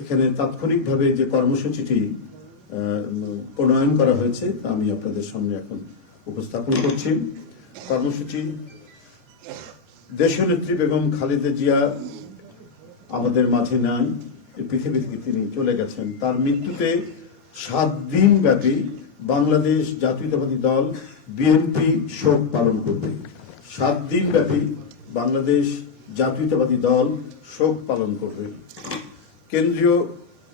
এখানে তাৎক্ষণিকভাবে যে কর্মসূচিটি প্রণয়ন করা হয়েছে তা আমি আপনাদের সামনে এখন উপস্থাপন করছি। কর্মসূচি দেশনেত্রী বেগম খালেদা জিয়া আমাদের মাঝে নাই, পৃথিবী থেকে তিনি চলে গেছেন। তার মৃত্যুতে 7 দিন ব্যাপী বাংলাদেশ জাতীয়তাবাদী দল বিএনপি শোক পালন করবে। 7 দিন ব্যাপী বাংলাদেশ জাতীয়তাবাদী দল শোক পালন করবে। কেন্দ্রীয়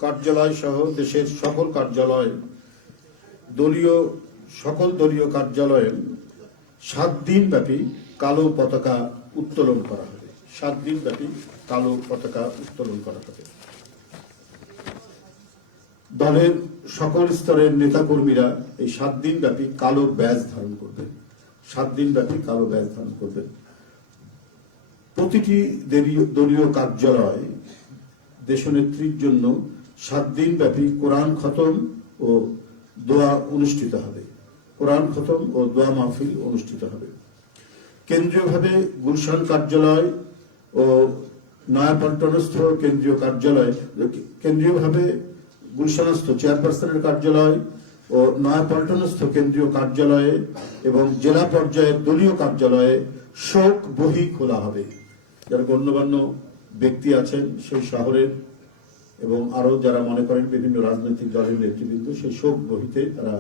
কার্যালয় সহ দেশের সকল কার্যালয়, সকল দলীয় কার্যালয়ে 7 দিন ব্যাপী কালো পতাকা উত্তোলন করা হবে। 7 দিন ব্যাপী কালো পতাকা উত্তোলন করা হবে। দলের সকল স্তরের নেতাকর্মীরা এই 7 দিন ব্যাপী কালো ব্যাজ ধারণ করবেন। 7 দিন ব্যাপী কালো ব্যাজ ধারণ করবেন। প্রতিটি দলীয় কার্যালয় দেশনেত্রীর জন্য 7 দিন ব্যাপী কোরআন খতম ও দোয়া অনুষ্ঠিত হবে। কোরআন খতম ও দোয়া মাহফিল অনুষ্ঠিত হবে। কেন্দ্রীয়ভাবে গুলশান কার্যালয় ও নয়াপল্টনস্থ কেন্দ্রীয় কার্যালয়, কেন্দ্রীয়ভাবে গুলশানস্থ চেয়ারপারসনের কার্যালয় ও নয়াপল্টনস্থ কেন্দ্রীয় কার্যালয়ে এবং জেলা পর্যায়ের দলীয় কার্যালয়ে শোক বহি খোলা হবে। যারা গণ্যমান্য ব্যক্তি আছেন সেই শহরের এবং আরো যারা মনে করেন বিভিন্ন রাজনৈতিক দলের নেতৃবৃন্দ, সেই শোক বহিতে তারা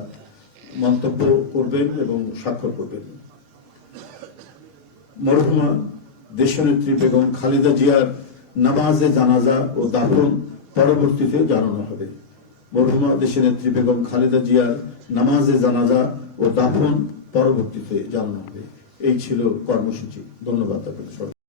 মন্তব্য করবেন এবং স্বাক্ষর করবেন। মরহুমা দেশনেত্রী বেগম খালেদা জিয়ার নামাজে জানাজা ও দাফন পরবর্তীতে জানানো হবে। মরহুমা দেশনেত্রী বেগম খালেদা জিয়ার নামাজে জানাজা ও দাফন পরবর্তীতে জানানো হবে। এই ছিল কর্মসূচি। ধন্যবাদ আপনাদের।